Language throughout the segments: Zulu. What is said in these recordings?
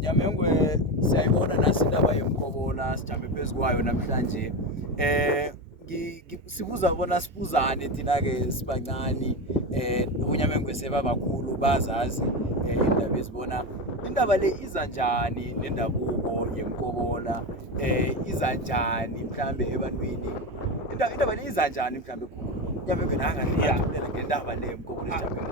Yamengwe siyayibona nasi indaba yemkobola sijambe phezukwayo namhlanje. Sibuza bona sibuzane thina ke sibancane unyamengwe sebabakhulu bazazi indaba ezibona indaba le iza njani nendabuko yemkobola iza njani mhlambe ebantwini indaba le iza njani mhlambe unyamengwe nanga ngiyathulela ngendaba le yemkobola esijambe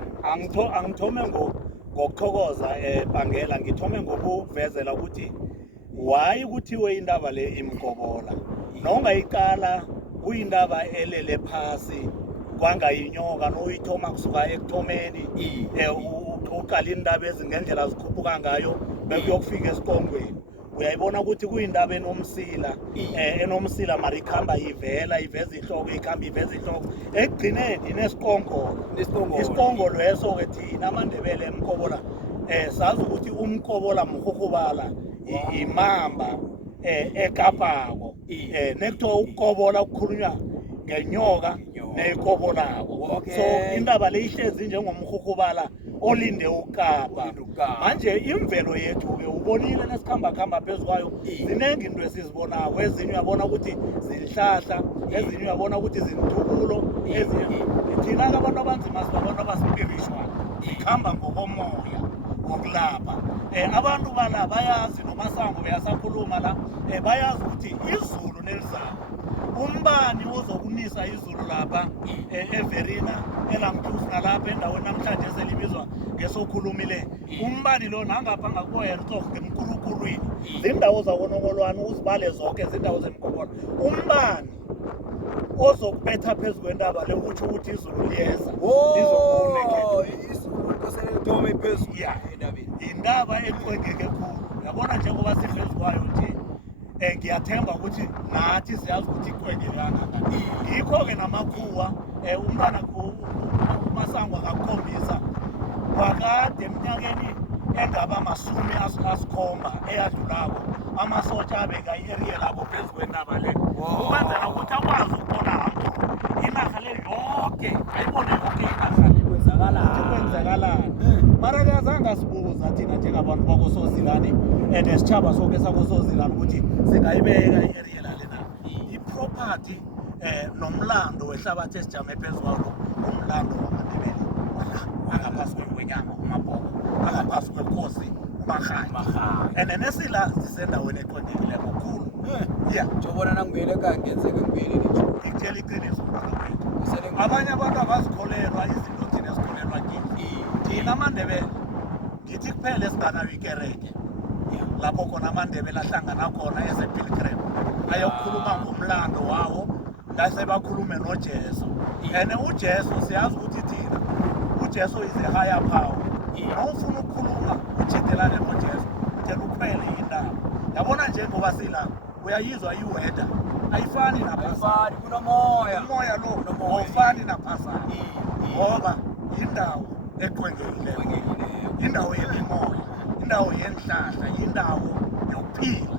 angithome ngokuthokoza Bhangela ngithome ngokuvezela ukuthi why kuthiwe indaba le imkobola nongayiqala kuyindaba elele phasi kwangayinyoka noyithoma kusuka ekuthomeni uqala indaba ezingendlela zikhuphuka ngayo bekuyokufika esiqongweni uyayibona ukuthi kuyindaba enomsila mara ikhamba iveza ihloko ikhamba iveza ihloko ekugcineni isiqongolo leso-ke thina amandebele emkobola sazi ukuthi umkobola mrhurhubala imamba ekapako nekuthiwa ukukobola kukhulunywa ngenyoka neyikobolako so indaba le ihlezi njengomrhurhubala olinde ukapa manje imvelo yethu-ke ubonile nesikhamba phezu kwayo ziningi into esizibonako ezinye uyabona ukuthi zilihlahla ezinye uyabona ukuthi zintukulo thina-ke abantu abanzima sibabantu abaspiritual sikhamba ngokomoya wokulapha abantu bala bayazi noMasango beyasakhuluma la bayazi ukuthi izulu nelizako umbani ozokunisa izulu lapha everina elangclus nalapha endaweni namhlanje eselibizwa ngesokhulumile umbani lo nangapha ngakubohertog ngemkulukulwini zindawo zakonongolwane uzibale zonke zindawo zemkobola umbani ozokubetha phezu kwentaba le kutsho ukuthi izulu liyeza indaba eqwengeke khulu yabona njengoba siphezu kwayo nje ngiyathemba ukuthi nathi siyazi ukuthi iqwengelana ngikho-ke namakhuwa umntwana uMasango akakukhombisa kwakade eminyakeni engaba 70 eyadlulako amasotsha abeka i-area labo phezu kwentaba le ukwenzela ukuthi akwazi ukubona inarha le yonke ayibone yonke inarha le kwenzakalani mara-ke azange asibuza thina njengabantu bakosozilani nesitshaba soke sakosozilani ukuthi singayibeka i-area lalena i-property nomlando wehlabathi esijame phezu kwayo umlando wamandebele wala angaphasi kwenyama umabhoko angaphasi kwenkosi uMahlangu and nesila zisendaweni eqondekileko khulu njobona nangibuyele ekhaya ngenzeke ngibuyele ngikutshela iqiniso abanye abantu abazikholelwa izinto thina ezikholelwa thina amandebele ngithi kuphela esinganayo ikereke lapho khona amandebele ahlangana khona ezepilgrim ayokukhuluma ngomlando wawo ngase bakhulume noJesu and uJesu siyazi ukuthi thina uJesu is a higher power nawufuna ukukhuluma ujidelane noJesu uthela ukhwele indaba yabona njengoba sila uyayizwa iweather ayifani naphasani kunomoya umoya lo awufani naphasani ngoba indawo eqwengekileyo indawo yemimoya indawo yenhlahla indawo yokuphila